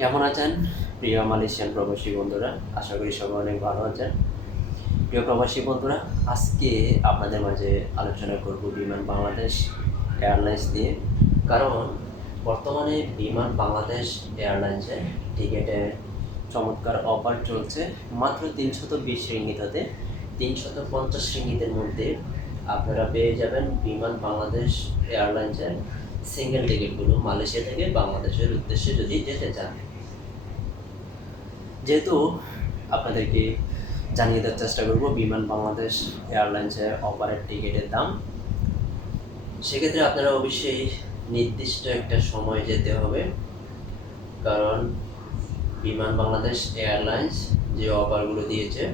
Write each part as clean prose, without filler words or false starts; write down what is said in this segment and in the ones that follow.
কেমন আছেন প্রিয় মালয়েশিয়ান প্রবাসী বন্ধুরা? আশা করি সবাই অনেক ভালো আছেন। প্রিয় প্রবাসী বন্ধুরা, আজকে আপনাদের মাঝে আলোচনা করব বিমান বাংলাদেশ এয়ারলাইন্স নিয়ে। কারণ বর্তমানে বিমান বাংলাদেশ এয়ারলাইন্সের টিকিটের চমৎকার অফার চলছে। মাত্র 320 রিঙ্গিত হতে 350 রিঙ্গিতের মধ্যে আপনারা পেয়ে যাবেন বিমান বাংলাদেশ এয়ারলাইন্সের সিঙ্গেল টিকিটগুলো মালয়েশিয়া থেকে বাংলাদেশের উদ্দেশ্যে যদি যেতে চান। যেহেতু আপনাদেরকে জানিয়ে দেওয়ার চেষ্টা করব বিমান বাংলাদেশ এয়ারলাইন্সের অপারেট টিকিটের দাম, সেক্ষেত্রে আপনারা অবশ্যই নির্দিষ্ট একটা সময় যেতে হবে। কারণ বিমান বাংলাদেশ এয়ারলাইন্স যে অফারগুলো দিয়েছে,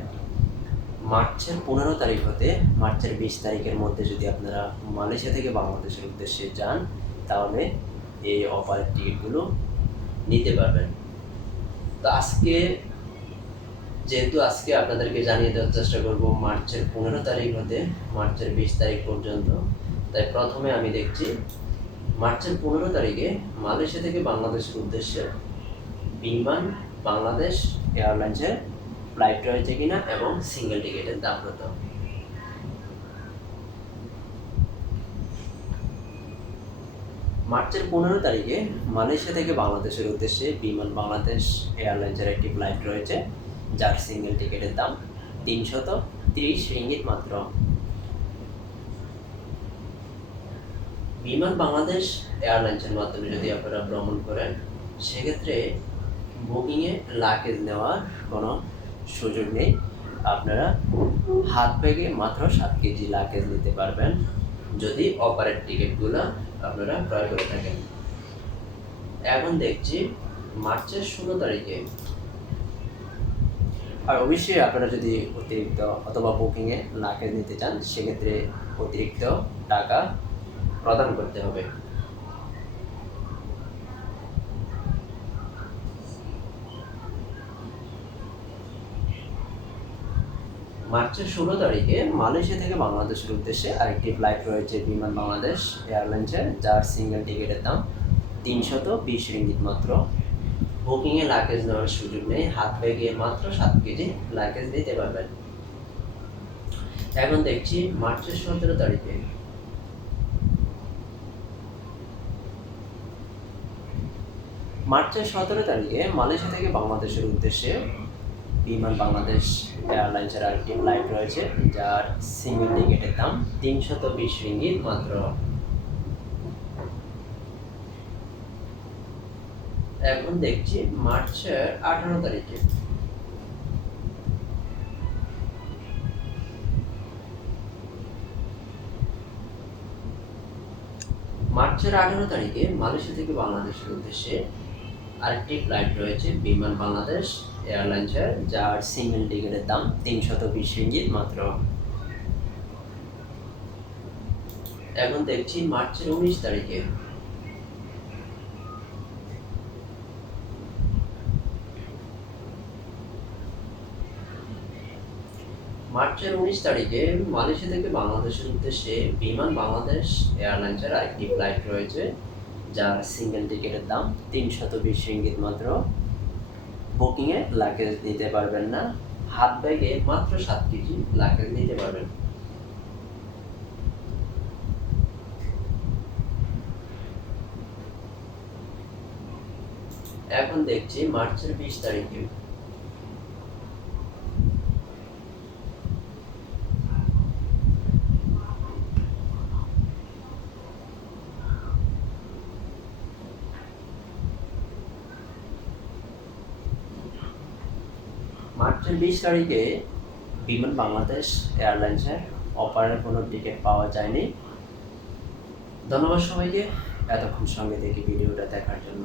মার্চের 15 তারিখ হতে মার্চের 20 তারিখের মধ্যে যদি আপনারা মালয়েশিয়া থেকে বাংলাদেশের উদ্দেশ্যে যান, তাহলে এই অফারের টিকিটগুলো নিতে পারবেন। তো আজকে আপনাদেরকে জানিয়ে দেওয়ার চেষ্টা করব মার্চের 15 তারিখ হতে মার্চের 20 তারিখ পর্যন্ত। তাই প্রথমে আমি দেখছি মার্চের 15 তারিখে মালয়েশিয়া থেকে বাংলাদেশের উদ্দেশ্যে বিমান বাংলাদেশ এয়ারলাইন্সের ফ্লাইট রয়েছে কিনা এবং সিঙ্গেল টিকিটের দাম কত। মার্চের 15 তারিখে মালয়েশিয়া থেকে বাংলাদেশের উদ্দেশ্যে বিমান বাংলাদেশ এয়ারলাইন্সের একটি ফ্লাইট রয়েছে, যার সিঙ্গেল টিকিটের দাম 330 রিঙ্গিত মাত্র। বিমান বাংলাদেশ এয়ারলাইন্সের মাধ্যমে যদি আপনারা ভ্রমণ করেন, সেক্ষেত্রে বুকিংয়ে লাগেজ নেওয়ার কোনো সুযোগ নেই। আপনারা হাত ব্যাগে মাত্র 7 কেজি লাগেজ নিতে পারবেন যদি অপারেট টিকিটগুলো আপনারা ক্রয় করে থাকেন। এখন দেখছি মার্চের 16 তারিখে, আর অবশ্যই আপনারা যদি অতিরিক্ত অথবা বুকিংয়ে লাগেজ নিতে চান, সেক্ষেত্রে অতিরিক্ত টাকা প্রদান করতে হবে। মার্চের 16 তারিখে মালয়েশিয়া থেকে বাংলাদেশের উদ্দেশ্যে আরেকটি ফ্লাইট রয়েছে বিমান বাংলাদেশ এয়ারলাইন্সের, যার সিঙ্গেল টিকিটের দাম 320 রিঙ্গিত মাত্র। বুকিংয়ে লাগেজ নেওয়ার সুযোগ নেই, হাত ব্যাগে মাত্র 7 কেজি লাগেজ নিতে পারবেন। এখন দেখছি মার্চের 17 তারিখে, মালয়েশিয়া থেকে বাংলাদেশের উদ্দেশ্যে বিমান বাংলাদেশ এয়ারলাইন্সের আরেকটি ফ্লাইট রয়েছে, যার সিঙ্গেল টিকিটের দাম 320 রিঙ্গিত মাত্র। এখন দেখছি মার্চের 18 তারিখে, মালয়েশিয়া থেকে বাংলাদেশের উদ্দেশ্যে আরেকটি ফ্লাইট রয়েছে বিমান বাংলাদেশ এয়ারলাইন্সের, যার সিঙ্গেল টিকিটের দাম 320 রিঙ্গিত মাত্র। এখন দেখছি মার্চের 19 তারিখে, মালয়েশিয়া থেকে বাংলাদেশের উদ্দেশ্যে বিমান বাংলাদেশ এয়ারলাইন্সের আরেকটি ফ্লাইট রয়েছে, যার সিঙ্গেল টিকিটের দাম 320 রিঙ্গিত মাত্র। বুকিংয়ে লাগেজ নিতে পারবেন না, হাত ব্যাগে মাত্র 7 কেজি লাগেজ নিতে পারবেন। এখন দেখছি মার্চের 20 তারিখে, বিমান বাংলাদেশ এয়ারলাইন্সের অপারের কোনো টিকিট পাওয়া যায়নি। ধন্যবাদ সবাইকে এতক্ষণ সঙ্গে থেকে ভিডিওটা দেখার জন্য।